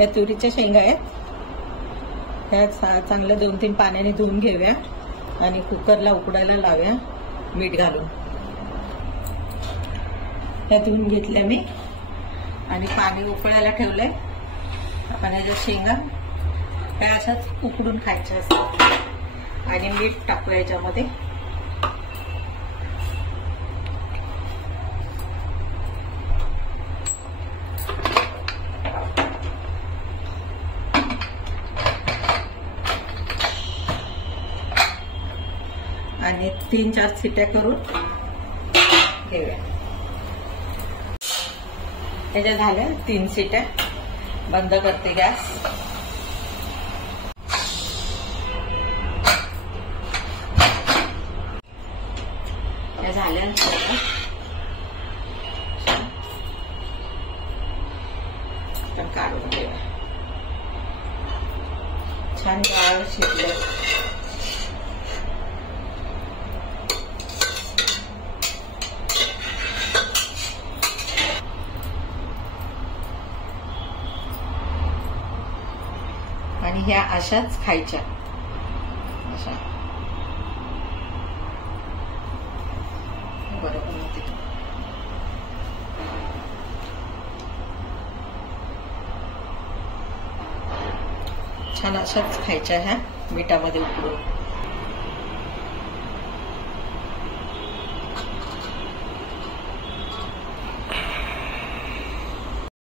ह्या तुरीच्या शेंगा आहेत, ह्या चांगल्या 2-3 पाण्याने धुवून घेऊया आणि कुकरला उकडायला लावूया मीठ घालून. ह्या धुवून घेतल्या मी आणि पाणी उकळायला ठेवलंय. आपण ह्याच्या शेंगा काय अशाच उकडून खायच्या असतात आणि मीठ टाकूया याच्यामध्ये. आणि 3-4 शिट्ट्या करून घेऊया. त्याच्या झाल्या 3 शिट्ट्या. बंद करते गॅस. त्या झाल्या काढून घेऊया. छान डाळ शिजले. आणि ह्या अशाच खायच्या. अशा बरोबर होते. छान अशाच खायच्या ह्या मिठामध्ये उकळून.